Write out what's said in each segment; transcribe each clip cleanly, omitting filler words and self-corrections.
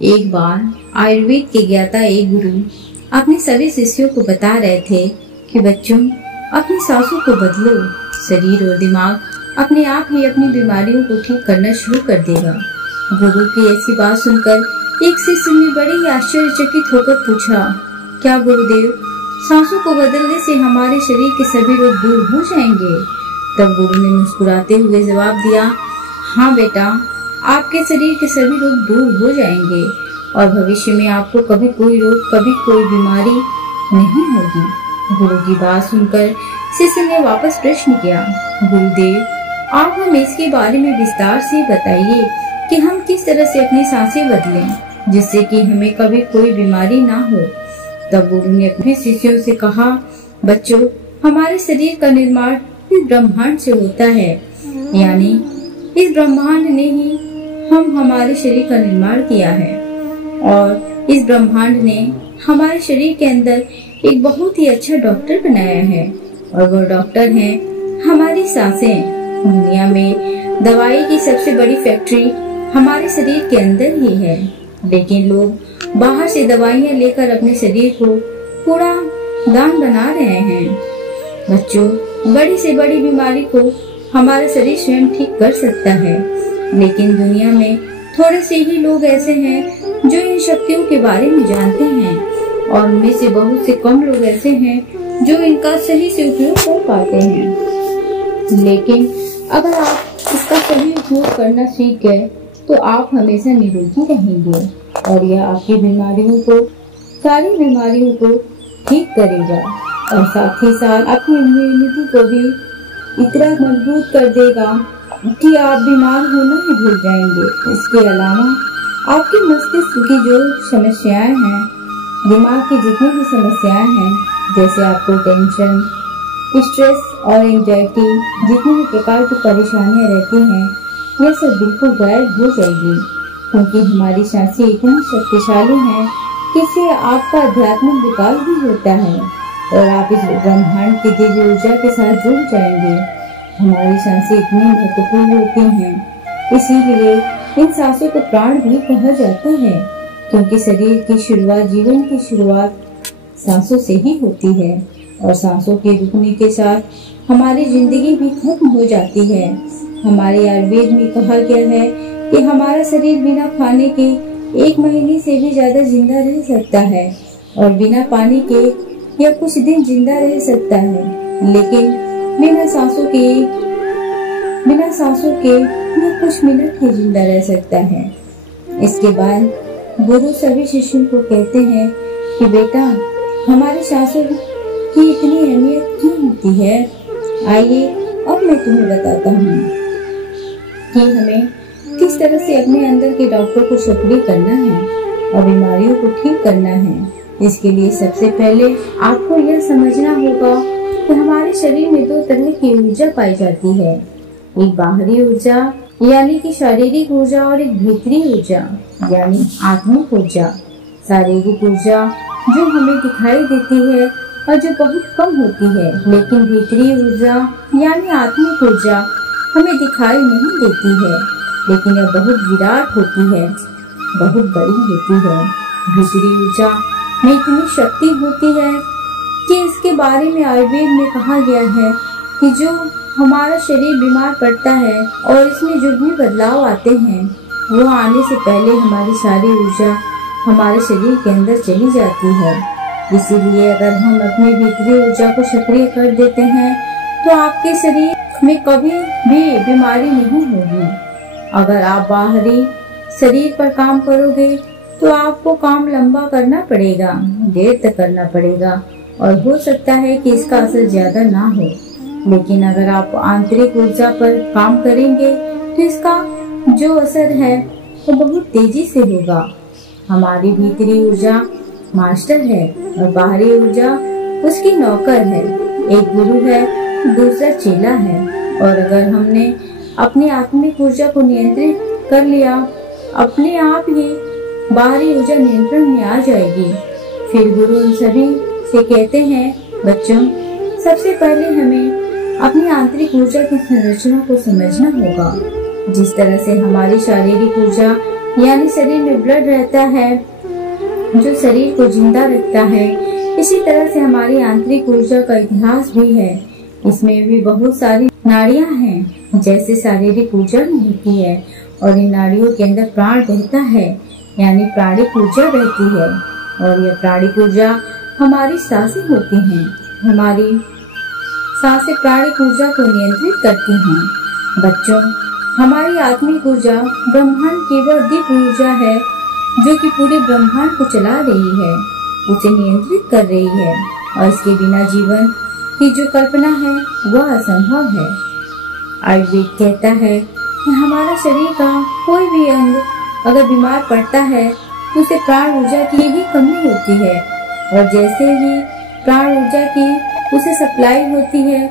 एक बार आयुर्वेद के ज्ञाता एक गुरु अपने सभी शिष्यों को बता रहे थे कि बच्चों, अपनी सांसों को बदलो। शरीर और दिमाग अपने आप ही अपनी बीमारियों को ठीक करना शुरू कर देगा। गुरु की ऐसी बात सुनकर एक शिष्य ने बड़े ही आश्चर्यचकित होकर पूछा, क्या गुरुदेव, सांसों को बदलने से हमारे शरीर के सभी रोग दूर हो जाएंगे? तब गुरु ने मुस्कुराते हुए जवाब दिया, हाँ बेटा, आपके शरीर के सभी रोग दूर हो जाएंगे और भविष्य में आपको कभी कोई रोग, कभी कोई बीमारी नहीं होगी। गुरु की बात सुनकर शिष्य ने वापस प्रश्न किया, गुरुदेव, आप हमें इसके बारे में विस्तार से बताइए कि हम किस तरह से अपनी सांसें बदलें जिससे कि हमें कभी कोई बीमारी ना हो। तब गुरु ने अपने शिष्यों से कहा, बच्चों, हमारे शरीर का निर्माण इस ब्रह्मांड से होता है, यानी इस ब्रह्मांड ने ही हमारे शरीर का निर्माण किया है और इस ब्रह्मांड ने हमारे शरीर के अंदर एक बहुत ही अच्छा डॉक्टर बनाया है और वो डॉक्टर है हमारी सांसें। दुनिया में दवाई की सबसे बड़ी फैक्ट्री हमारे शरीर के अंदर ही है, लेकिन लोग बाहर से दवाइयाँ लेकर अपने शरीर को पूरा दान बना रहे हैं। बच्चों, बड़ी से बड़ी बीमारी को हमारा शरीर स्वयं ठीक कर सकता है, लेकिन दुनिया में थोड़े से ही लोग ऐसे हैं जो इन शक्तियों के बारे में जानते हैं और उनमें से बहुत से कम लोग ऐसे हैं जो इनका सही से उपयोग कर पाते हैं। लेकिन अगर आप इसका सही उपयोग करना सीख गए तो आप हमेशा निरोगी रहेंगे और यह आपकी सारी बीमारियों को ठीक करेगा और साथ ही साथ आपकी इम्यूनिटी को भी इतना मजबूत कर देगा कि आप बीमार होना ही भूल जाएंगे। इसके अलावा आपके मस्तिष्क की जो समस्याएं हैं, दिमाग की जितनी भी समस्याएं हैं, जैसे आपको टेंशन, स्ट्रेस और एंजाइटी, जितनी भी प्रकार की परेशानियां रहती हैं, यह सब बिल्कुल गायब हो जाएगी, क्योंकि हमारी सांसें इतनी शक्तिशाली हैं कि इससे आपका आध्यात्मिक विकास भी होता है और आप इस ब्रह्मांड की दिव्य ऊर्जा के साथ जुड़ जाएंगे। हमारी सांसें इतनी महत्वपूर्ण होती हैं, इसीलिए इन सांसों को प्राण भी कहा जाता है, क्योंकि शरीर की शुरुआत, जीवन की शुरुआत सांसों से ही होती है और सांसों के रुकने के साथ हमारी जिंदगी भी खत्म हो जाती है। हमारे आयुर्वेद में कहा गया है कि हमारा शरीर बिना खाने के 1 महीने से भी ज्यादा जिंदा रह सकता है और बिना पानी के या कुछ दिन जिंदा रह सकता है, लेकिन बिना सांसों के या कुछ मिनट ही जिंदा रह सकता है। इसके बाद गुरु सभी शिष्यों को कहते हैं कि बेटा, हमारी सांसों की इतनी अहमियत क्यों होती है? आइए अब मैं तुम्हें बताता हूँ कि हमें किस तरह से अपने अंदर के डॉक्टर को सक्रिय करना है और बीमारियों को ठीक करना है। इसके लिए सबसे पहले आपको यह समझना होगा कि हमारे शरीर में 2 तरह की ऊर्जा पाई जाती है, एक बाहरी ऊर्जा यानी कि शारीरिक ऊर्जा और एक भीतरी ऊर्जा यानी आत्मिक ऊर्जा। शारीरिक ऊर्जा जो हमें दिखाई देती है और जो बहुत कम होती है, लेकिन भीतरी ऊर्जा यानी आत्मिक ऊर्जा हमें दिखाई नहीं देती है, लेकिन यह बहुत विराट होती है, बहुत बड़ी होती है। भीतरी ऊर्जा में इतनी शक्ति होती है कि इसके बारे में आयुर्वेद में कहा गया है कि जो हमारा शरीर बीमार पड़ता है और इसमें जो भी बदलाव आते हैं, वो आने से पहले हमारी सारी ऊर्जा हमारे शरीर के अंदर चली जाती है। इसीलिए अगर हम अपनी भीतरी ऊर्जा को सक्रिय कर देते हैं तो आपके शरीर में कभी भी बीमारी नहीं होगी। अगर आप बाहरी शरीर पर काम करोगे तो आपको काम लंबा करना पड़ेगा, देर तक करना पड़ेगा और हो सकता है कि इसका असर ज्यादा ना हो। लेकिन अगर आप आंतरिक ऊर्जा पर काम करेंगे तो इसका जो असर है वो बहुत तेजी से होगा। हमारी भीतरी ऊर्जा मास्टर है और बाहरी ऊर्जा उसकी नौकर है। एक गुरु है, दूसरा चेला है। और अगर हमने अपनी आत्मिक ऊर्जा को नियंत्रित कर लिया, अपने आप ही बाहरी ऊर्जा नियंत्रण में आ जाएगी। फिर गुरु उन सभी से कहते हैं, बच्चों, सबसे पहले हमें अपनी आंतरिक ऊर्जा की संरचना को समझना होगा। जिस तरह से हमारी शारीरिक ऊर्जा यानी शरीर में ब्लड रहता है जो शरीर को जिंदा रखता है। इसी तरह से हमारी आंतरिक ऊर्जा का इतिहास भी है। इसमें भी बहुत सारी नाड़ियां हैं, जैसे शारीरिक ऊर्जा में होती है, और इन नाड़ियों के अंदर प्राण बहता है, यानी प्राणिक ऊर्जा रहती है। और यह प्राणिक ऊर्जा हमारी सांसें होती हैं। हमारी सांसें प्राणिक ऊर्जा को नियंत्रित करती हैं। बच्चों, हमारी आत्मिक ऊर्जा ब्रह्मांड की वह दिव्य ऊर्जा है जो कि पूरे ब्रह्मांड को चला रही है, उसे नियंत्रित कर रही है, और इसके बिना जीवन की जो कल्पना है वह असंभव है। आयुर्वेद कहता है कि हमारा शरीर का कोई भी अंग अगर बीमार पड़ता है तो उसे प्राण ऊर्जा की ही कमी होती है, और जैसे ही प्राण ऊर्जा की उसे सप्लाई होती है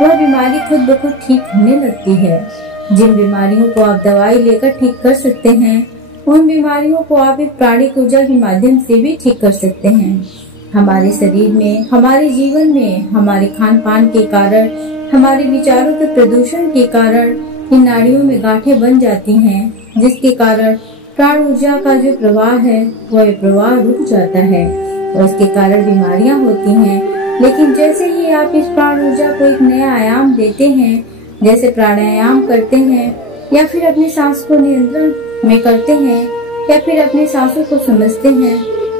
वह बीमारी खुद ब खुद ठीक होने लगती है। जिन बीमारियों को आप दवाई लेकर ठीक कर सकते हैं, उन बीमारियों को आप एक प्राणिक ऊर्जा के माध्यम से भी ठीक कर सकते हैं। हमारे शरीर में, हमारे जीवन में, हमारे खान पान के कारण, हमारे विचारों के प्रदूषण के कारण इन नाड़ियों में गांठें बन जाती हैं, जिसके कारण प्राण ऊर्जा का जो प्रवाह है वह प्रवाह रुक जाता है, और इसके कारण बीमारियां होती हैं। लेकिन जैसे ही आप इस प्राण ऊर्जा को एक नया आयाम देते हैं, जैसे प्राणायाम करते हैं, या फिर अपनी सांस को नियंत्रण में करते हैं, या फिर अपनी सांसों को समझते हैं,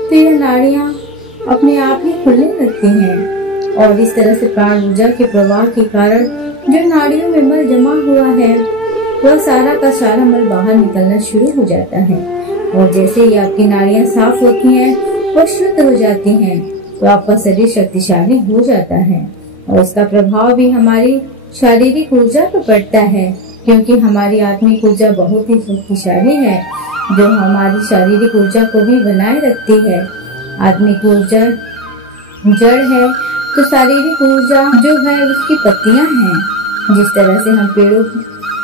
तो यह नाड़ियां अपने आप ही खुलने लगती हैं। और इस तरह से प्राण ऊर्जा के प्रवाह के कारण जो नाड़ियों में मल जमा हुआ है वह सारा का सारा मल बाहर निकलना शुरू हो जाता है। और जैसे ही आपकी नाड़ियां साफ होती हैं, वह शुद्ध हो जाती हैं, तो आपका शरीर शक्तिशाली हो जाता है। और इसका प्रभाव भी हमारी शारीरिक ऊर्जा पर पड़ता है, क्योंकि हमारी आत्मिक ऊर्जा बहुत ही शक्तिशाली है जो हमारी शारीरिक ऊर्जा को भी बनाए रखती है। आत्मिक ऊर्जा जड़ है तो शारीरिक ऊर्जा जो है उसकी पत्तियां हैं। जिस तरह से हम पेड़ों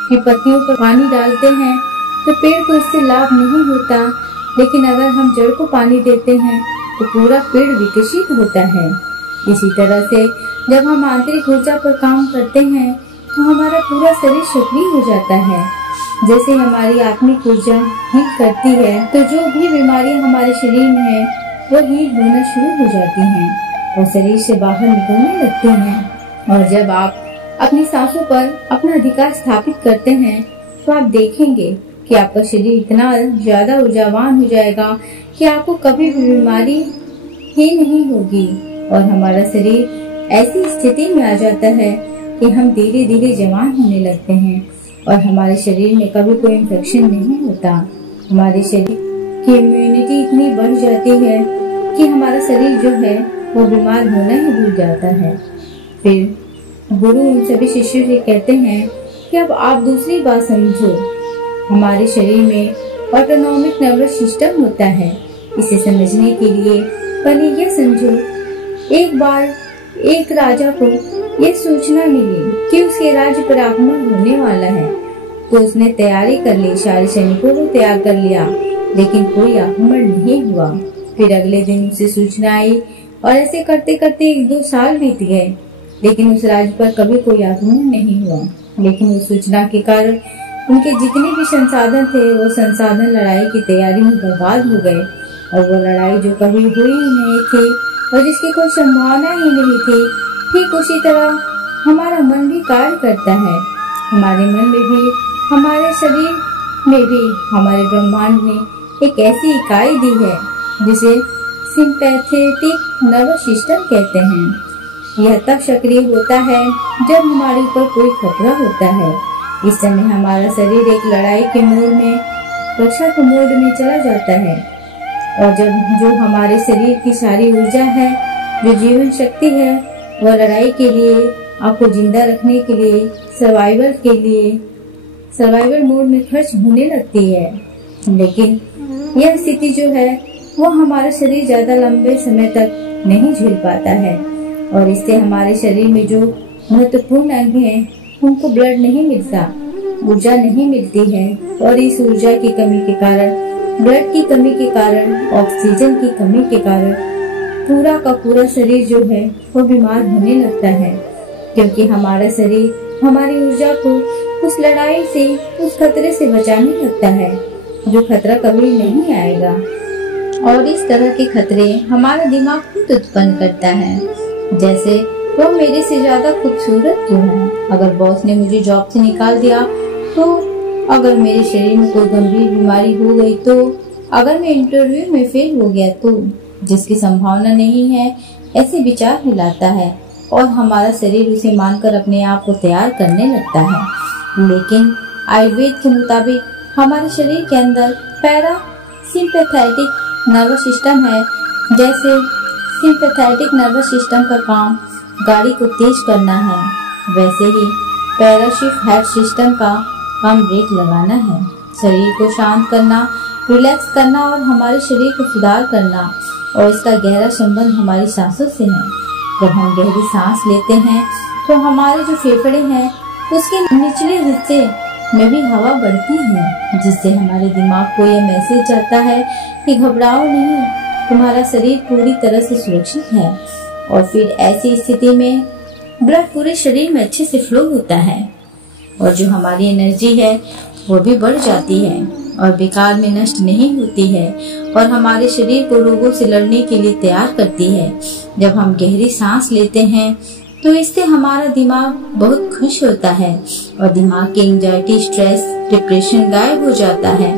की पत्तियों पर पानी डालते हैं तो पेड़ को इससे लाभ नहीं होता, लेकिन अगर हम जड़ को पानी देते हैं तो पूरा पेड़ विकसित होता है। इसी तरह से जब हम आंतरिक ऊर्जा पर काम करते हैं तो हमारा पूरा शरीर सक्रिय हो जाता है। जैसे हमारी आत्मिक ऊर्जा हीट करती है तो जो भी बीमारियां हमारे शरीर में है वो हीट होना शुरू हो जाती हैं और शरीर से बाहर निकलने लगती हैं। और जब आप अपनी सांसों पर अपना अधिकार स्थापित करते हैं तो आप देखेंगे कि आपका शरीर इतना ज्यादा ऊर्जावान हो जाएगा कि आपको कभी भी बीमारी ही नहीं होगी। और हमारा शरीर ऐसी स्थिति में आ जाता है कि हम धीरे धीरे जवान होने लगते हैं और हमारे शरीर में कभी कोई इन्फेक्शन नहीं होता। हमारे शरीर की इम्यूनिटी इतनी बढ़ जाती है कि हमारा शरीर जो है वो बीमार होना ही भूल जाता है। फिर गुरु उन सभी शिष्यों से कहते हैं कि अब आप दूसरी बात समझो। हमारे शरीर में ऑटोनॉमिक नर्वस सिस्टम होता है। इसे समझने के लिए पहले यह समझो, एक बार एक राजा को यह सूचना मिली कि उसके राज्य पर आक्रमण होने वाला है, तो उसने तैयारी कर ली, सारे सैनिकों को तैयार कर लिया, लेकिन कोई आक्रमण नहीं हुआ। फिर अगले दिन उसे सूचना आई और ऐसे करते करते 1-2 साल बीत गए, लेकिन उस राज्य पर कभी कोई आक्रमण नहीं हुआ। लेकिन उस सूचना के कारण उनके जितने भी संसाधन थे वो संसाधन लड़ाई की तैयारी में बर्बाद हो गए, और वो लड़ाई जो कभी हुई ही नहीं थी और जिसकी कोई संभावना ही नहीं थी। ठीक उसी तरह हमारा मन भी कार्य करता है। हमारे मन में भी, हमारे शरीर में भी, हमारे ब्रह्मांड ने एक ऐसी इकाई दी है जिसे सिंपैथेटिक नर्वस सिस्टम कहते हैं। यह तब सक्रिय होता है जब हमारे ऊपर कोई खतरा होता है। इस समय हमारा शरीर एक लड़ाई के मोड में, रक्षा के मोड में चला जाता है, और जब जो हमारे शरीर की सारी ऊर्जा है, जो जीवन शक्ति है, वह लड़ाई के लिए, आपको जिंदा रखने के लिए, सर्वाइवल मोड में खर्च होने लगती है। लेकिन यह स्थिति जो है वो हमारा शरीर ज्यादा लंबे समय तक नहीं झेल पाता है, और इससे हमारे शरीर में जो महत्वपूर्ण अंग हैं उनको ब्लड नहीं मिलता, ऊर्जा नहीं मिलती है, और इस ऊर्जा की कमी के कारण, ब्लड की कमी के कारण, ऑक्सीजन की कमी के कारण पूरा का पूरा शरीर जो है वो बीमार होने लगता है, क्योंकि हमारा शरीर हमारी ऊर्जा को उस लड़ाई से, उस खतरे से बचाने लगता है। जो खतरा कभी नहीं आएगा। और इस तरह के खतरे हमारा दिमाग खुद उत्पन्न करता है, जैसे वो मेरे से ज्यादा खूबसूरत क्यों है, अगर बॉस ने मुझे जॉब से निकाल दिया तो, अगर मेरे शरीर में कोई गंभीर बीमारी हो गई तो, अगर मैं इंटरव्यू में फेल हो गया तो, जिसकी संभावना नहीं है, ऐसे विचार हिलाता है और हमारा शरीर उसे मानकर अपने आप को तैयार करने लगता है। लेकिन आयुर्वेद के मुताबिक हमारे शरीर के अंदर पैरासिम्पैथेटिक नर्वस सिस्टम है। जैसे सिंपैथेटिक नर्वस सिस्टम का काम गाड़ी को तेज करना है, वैसे ही पैरासिम्पैथेटिक सिस्टम का काम ब्रेक लगाना है, शरीर को शांत करना, रिलैक्स करना और हमारे शरीर को सुधार करना। और इसका गहरा संबंध हमारी सांसों से है। जब हम गहरी सांस लेते हैं तो हमारे जो फेफड़े हैं उसके निचले हिस्से में भी हवा बढ़ती है, जिससे हमारे दिमाग को यह मैसेज जाता है कि घबराओ नहीं, तुम्हारा शरीर पूरी तरह से सुरक्षित है। और फिर ऐसी स्थिति में ब्लड पूरे शरीर में अच्छे से फ्लो होता है और जो हमारी एनर्जी है वो भी बढ़ जाती है और बेकार में नष्ट नहीं होती है और हमारे शरीर को रोगों से लड़ने के लिए तैयार करती है। जब हम गहरी सांस लेते हैं तो इससे हमारा दिमाग बहुत खुश होता है और दिमाग की एंजाइटी, स्ट्रेस, डिप्रेशन गायब हो जाता है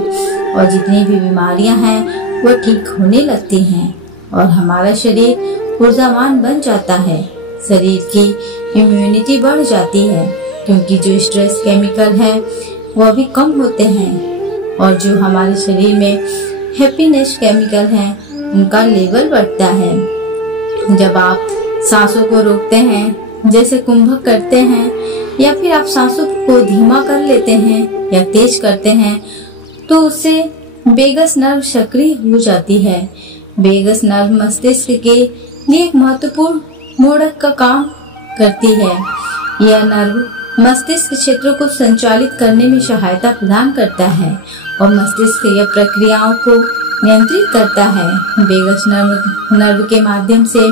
और जितनी भी बीमारियां हैं वो ठीक होने लगती हैं और हमारा शरीर ऊर्जावान बन जाता है। शरीर की इम्यूनिटी बढ़ जाती है क्योंकि जो स्ट्रेस केमिकल है वो भी कम होते हैं और जो हमारे शरीर में हैप्पीनेस केमिकल हैं उनका लेवल बढ़ता है। जब आप सांसों को रोकते हैं, जैसे कुंभक करते हैं, या फिर आप सांसों को धीमा कर लेते हैं या तेज करते हैं, तो उससे वेगस नर्व सक्रिय हो जाती है। वेगस नर्व मस्तिष्क के लिए एक महत्वपूर्ण मोड़क का काम करती है। यह नर्व मस्तिष्क क्षेत्रों को संचालित करने में सहायता प्रदान करता है और मस्तिष्क या प्रक्रियाओं को नियंत्रित करता है। वेगस नर्व के माध्यम से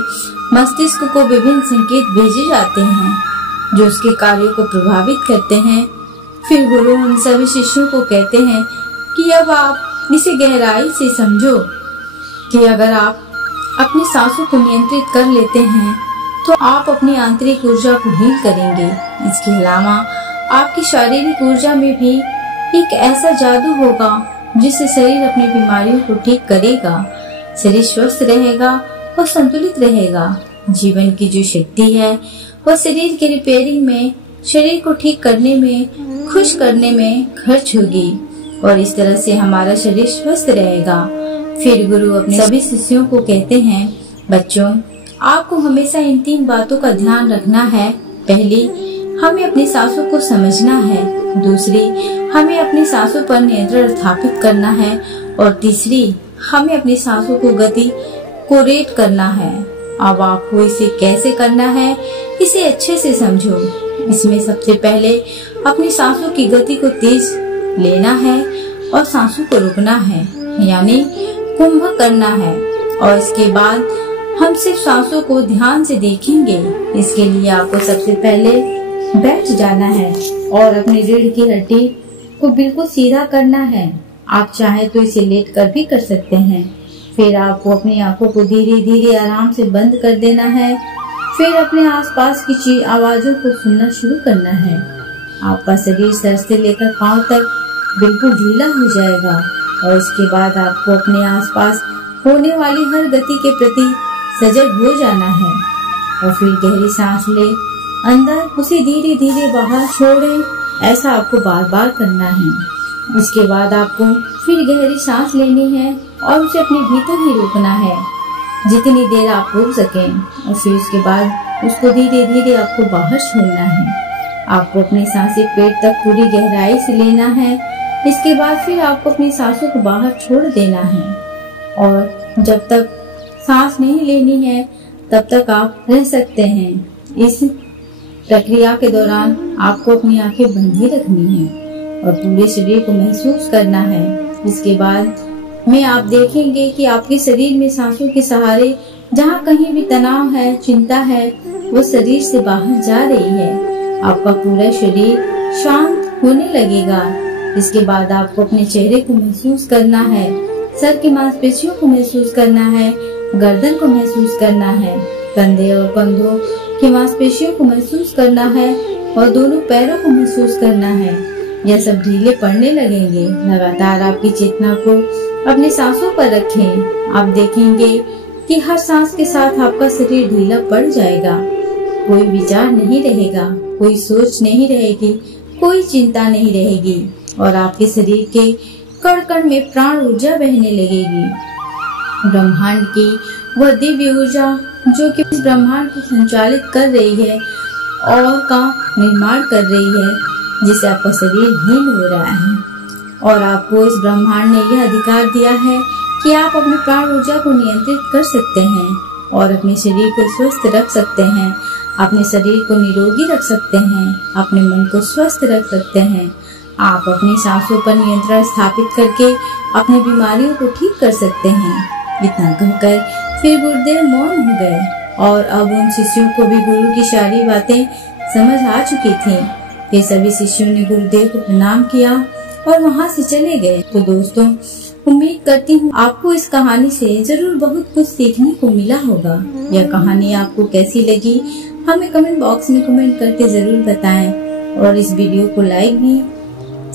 मस्तिष्क को विभिन्न संकेत भेजे जाते हैं जो उसके कार्यों को प्रभावित करते हैं। फिर गुरु उन सभी शिष्यों को कहते हैं कि अब आप इसे गहराई से समझो कि अगर आप अपनी सांसों को नियंत्रित कर लेते हैं तो आप अपनी आंतरिक ऊर्जा को हील करेंगे। इसके अलावा आपकी शारीरिक ऊर्जा में भी एक ऐसा जादू होगा जिससे शरीर अपनी बीमारियों को ठीक करेगा, शरीर स्वस्थ रहेगा और संतुलित रहेगा। जीवन की जो शक्ति है वह शरीर के रिपेयरिंग में, शरीर को ठीक करने में, खुश करने में खर्च होगी और इस तरह से हमारा शरीर स्वस्थ रहेगा। फिर गुरु अपने सभी शिष्यों को कहते हैं, बच्चों आपको हमेशा इन 3 बातों का ध्यान रखना है। पहली, हमें अपनी सांसों को समझना है। दूसरी, हमें अपनी सांसों पर नियंत्रण स्थापित करना है और तीसरी, हमें अपनी सांसों को गति को रेट करना है। अब आपको इसे कैसे करना है इसे अच्छे से समझो। इसमें सबसे पहले अपनी सांसों की गति को तेज लेना है और सांसों को रुकना है, यानी कुंभ करना है। और इसके बाद हम सिर्फ सांसों को ध्यान से देखेंगे। इसके लिए आपको सबसे पहले बैठ जाना है और अपनी रीढ़ की हड्डी को बिल्कुल सीधा करना है। आप चाहे तो इसे लेट कर भी कर सकते हैं। फिर आपको अपनी आंखों को धीरे धीरे आराम से बंद कर देना है। फिर अपने आसपास की आवाजों को सुनना शुरू करना है। आपका शरीर सर से लेकर पांव तक बिल्कुल ढीला हो जाएगा और इसके बाद आपको अपने आसपास होने वाली हर गति के प्रति सजग हो जाना है। और फिर गहरी सांस ले अंदर, उसे धीरे धीरे बाहर छोड़ें। ऐसा आपको बार बार करना है। इसके बाद आपको फिर गहरी सांस लेनी है और उसे अपने भीतर ही रोकना है जितनी देर आप रोक सकें और फिर उसके बाद उसको धीरे धीरे आपको बाहर छोड़ना है। आपको अपनी सांसें पेट तक पूरी गहराई से लेना है। इसके बाद फिर आपको अपनी सांसों को बाहर छोड़ देना है और जब तक सांस नहीं लेनी है तब तक आप रह सकते हैं। इस प्रक्रिया के दौरान आपको अपनी आंखें बंद ही रखनी है और पूरे शरीर को महसूस करना है। इसके बाद में आप देखेंगे कि आपके शरीर में सांसों के सहारे जहाँ कहीं भी तनाव है, चिंता है, वो शरीर से बाहर जा रही है। आपका पूरा शरीर शांत होने लगेगा। इसके बाद आपको अपने चेहरे को महसूस करना है, सर की मांसपेशियों को महसूस करना है, गर्दन को महसूस करना है, कंधे और कंधों की मांसपेशियों को महसूस करना है और दोनों पैरों को महसूस करना है। यह सब ढीले पड़ने लगेंगे। लगातार आपकी चेतना को अपनी सांसों पर रखें। आप देखेंगे कि हर सांस के साथ आपका शरीर ढीला पड़ जाएगा। कोई विचार नहीं रहेगा, कोई सोच नहीं रहेगी, कोई चिंता नहीं रहेगी और आपके शरीर के कण कण में प्राण ऊर्जा बहने लगेगी। ब्रह्मांड की वह दिव्य ऊर्जा जो कि इस ब्रह्मांड को संचालित कर रही है और का निर्माण कर रही है, जिससे आपका शरीर हीन हो रहा है। और आपको इस ब्रह्मांड ने यह अधिकार दिया है कि आप अपनी प्राण ऊर्जा को नियंत्रित कर सकते हैं और अपने शरीर को स्वस्थ रख सकते हैं, अपने शरीर को निरोगी रख सकते हैं, अपने मन को स्वस्थ रख सकते हैं। आप अपनी सांसों पर नियंत्रण स्थापित करके अपनी बीमारियों को ठीक कर सकते हैं। इतना कहकर फिर गुरुदेव मौन हो गए और अब उन शिष्यों को भी गुरु की सारी बातें समझ आ चुकी थी। फिर सभी शिष्यों ने गुरुदेव को प्रणाम किया और वहाँ से चले गए। तो दोस्तों, उम्मीद करती हूँ आपको इस कहानी से जरूर बहुत कुछ सीखने को मिला होगा। यह कहानी आपको कैसी लगी हमें कमेंट बॉक्स में कमेंट करके जरूर बताएं और इस वीडियो को लाइक भी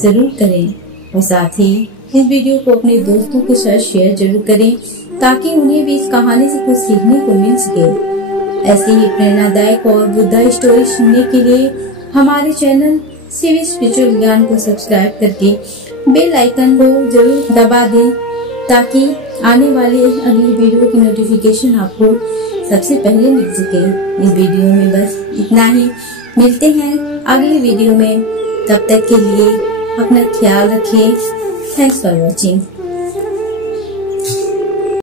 जरूर करें और साथ ही इस वीडियो को अपने दोस्तों के साथ शेयर जरूर करें ताकि उन्हें भी इस कहानी से कुछ सीखने को मिल सके। ऐसे ही प्रेरणादायक और बुद्धा स्टोरी सुनने के लिए हमारे चैनल सिविल स्पिरिचुअल ज्ञान को सब्सक्राइब करके बेल आइकन को जरूर दबा दें ताकि आने वाले अगली वीडियो की नोटिफिकेशन आपको सबसे पहले मिल सके। इस वीडियो में बस इतना ही। मिलते हैं अगली वीडियो में। तब तक के लिए अपना ख्याल रखिए। Thanks for watching.